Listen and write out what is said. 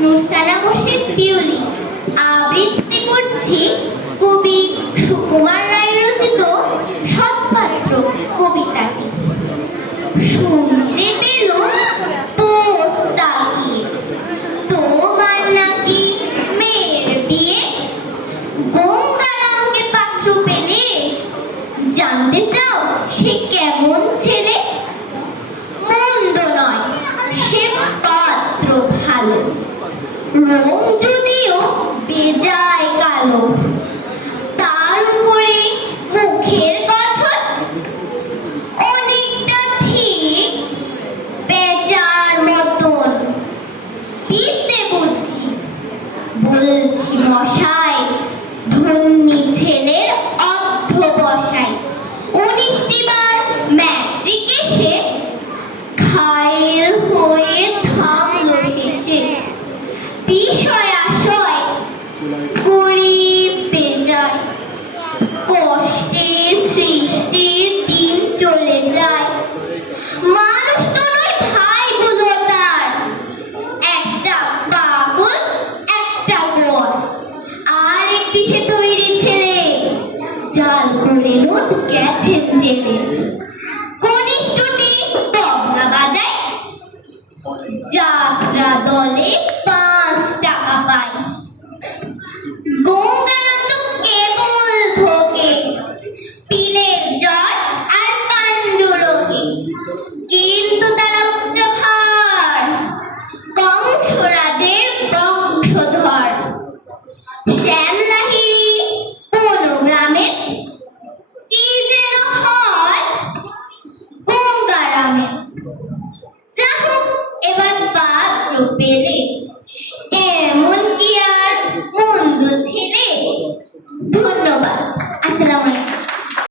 নুরসানা মুর্শিদ পিউলি। আবৃত্তি করছি কবি সুকুমার রায় রচিত সৎপাত্র কবিতাটি। শুনতে পেলুম পোস্তাকি, তোমার নাকি মেয়ের বিয়ে। গঙ্গারামকে পাত্র পেলে, জানতে চাও সে কেমন ছেলে? মন্দ নয়, সে পাত্র ভালো, রং যদিও বেজায় কালো। তার উপরে মুখের গঠন অনেকটা ঠিক বেচার মতন। বিদ্যে বুদ্ধি বলছি মশাই, ধন্যী ছেলের অধ্যবসায়। 19টি বার ম্যাট্রিক এসে ঘায়েল হয়ে থামলো শেষে। বিষয় আশয় গরিব বেজায়, কষ্টে সৃষ্টি দিন চলে যায়। মানুষ তো নয় ভাইগুলো তার, একটা পাগল একটা গর। আর একটি সে তৈরি ছেলে, জাল করে নোট গেছেন জেলে। কনিষ্ঠটি তবলা বাজায়, যাত্রা দলে 5 টাকা পায়। গঙ্গারাম তো কেবল ভোগে, পিলের জ্বর আর পাণ্ডুরোগে। কিন্তু তারা উচ্চ ভার, কংসরাজের বংশধর। শ্যামলাহিড়ি কোন গ্রামে, কি যেন হয় গঙ্গারামে। যা হোক, এবার পাত্র পেলে